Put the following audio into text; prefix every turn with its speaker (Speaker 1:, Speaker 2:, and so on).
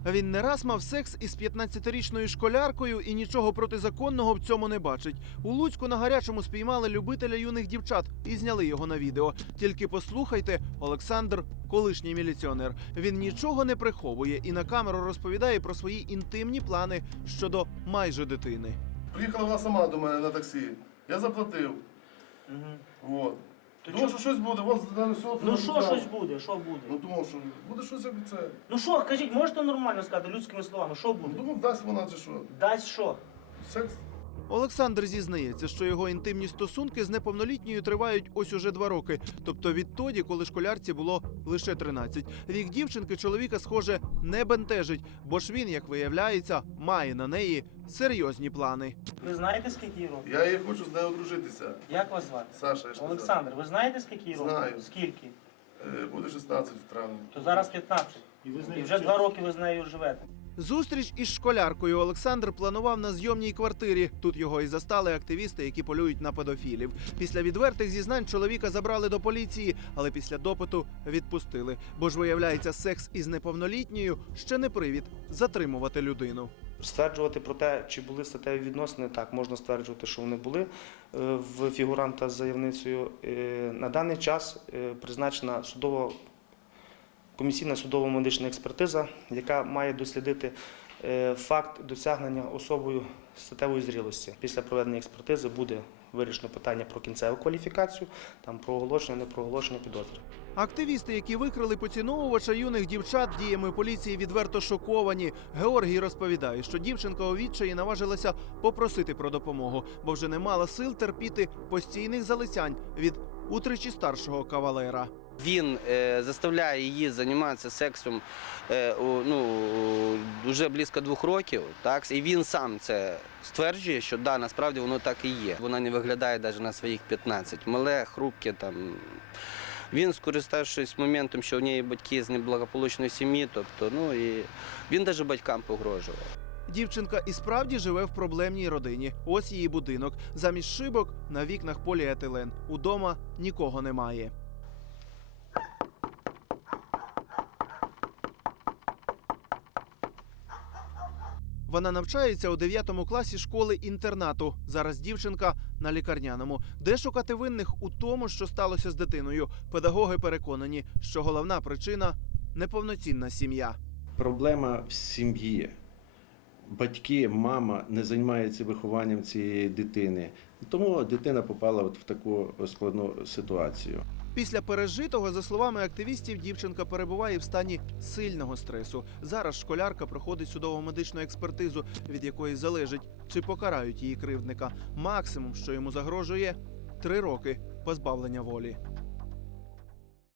Speaker 1: Він не раз мав секс із 15-річною школяркою і нічого протизаконного в цьому не бачить. У Луцьку на гарячому спіймали любителя юних дівчат і зняли його на відео. Тільки послухайте, Олександр – колишній міліціонер. Він нічого не приховує і на камеру розповідає про свої інтимні плани щодо майже дитини.
Speaker 2: Приїхала вона сама до мене на таксі. Я заплатив. Вот. Думав, що щось буде.
Speaker 3: Ну що щось буде? Що буде?
Speaker 2: Ну думав, що буде щось як це.
Speaker 3: Ну що, кажіть, можете нормально сказати людськими словами, що буде?
Speaker 2: Думав, дасть вона чи що.
Speaker 3: Дасть що?
Speaker 2: Секс.
Speaker 1: Олександр зізнається, що його інтимні стосунки з неповнолітньою тривають ось уже 2 роки. Тобто відтоді, коли школярці було лише 13. Вік дівчинки чоловіка, схоже, не бентежить, бо ж він, як виявляється, має на неї серйозні плани.
Speaker 3: Ви знаєте, скільки їй років?
Speaker 2: Я її хочу з нею одружитися.
Speaker 3: Як вас звати?
Speaker 2: Саша, я ж
Speaker 3: Олександр, ви знаєте, скільки їй років?
Speaker 2: Знаю.
Speaker 3: Скільки?
Speaker 2: Буде 16 в травні.
Speaker 3: То зараз 15. І вже 2 роки ви з нею живете.
Speaker 1: Зустріч із школяркою Олександр планував на зйомній квартирі. Тут його і застали активісти, які полюють на педофілів. Після відвертих зізнань чоловіка забрали до поліції, але після допиту відпустили. Бо ж, виявляється, секс із неповнолітньою ще не привід затримувати людину.
Speaker 4: Стверджувати про те, чи були статеві відносини, так, можна стверджувати, що вони були в фігуранта з заявницею. На даний час призначена комісійна судово-медична експертиза, яка має дослідити факт досягнення особою статевої зрілості. Після проведення експертизи буде вирішено питання про кінцеву кваліфікацію, там про оголошення, не про оголошення підозри.
Speaker 1: Активісти, які викрили поціновувача юних дівчат, діями поліції відверто шоковані. Георгій розповідає, що дівчинка у відчаї наважилася попросити про допомогу, бо вже не мала сил терпіти постійних залицянь від утричі старшого кавалера.
Speaker 5: Він заставляє її займатися сексом вже близько 2 років, так? І він сам це стверджує, що да, насправді воно так і є. Вона не виглядає навіть на своїх 15. Мале, хрупке там. Він, скориставшись моментом, що у неї батьки з неблагополучної сім'ї, і він навіть батькам погрожував.
Speaker 1: Дівчинка і справді живе в проблемній родині. Ось її будинок. Замість шибок на вікнах поліетилен. Удома нікого немає. Вона навчається у 9 класі школи-інтернату. Зараз дівчинка на лікарняному. Де шукати винних у тому, що сталося з дитиною? Педагоги переконані, що головна причина – неповноцінна сім'я.
Speaker 6: Проблема в сім'ї. Батьки, мама не займаються вихованням цієї дитини. Тому дитина попала в таку складну ситуацію.
Speaker 1: Після пережитого, за словами активістів, дівчинка перебуває в стані сильного стресу. Зараз школярка проходить судово-медичну експертизу, від якої залежить, чи покарають її кривдника. Максимум, що йому загрожує – 3 роки позбавлення волі.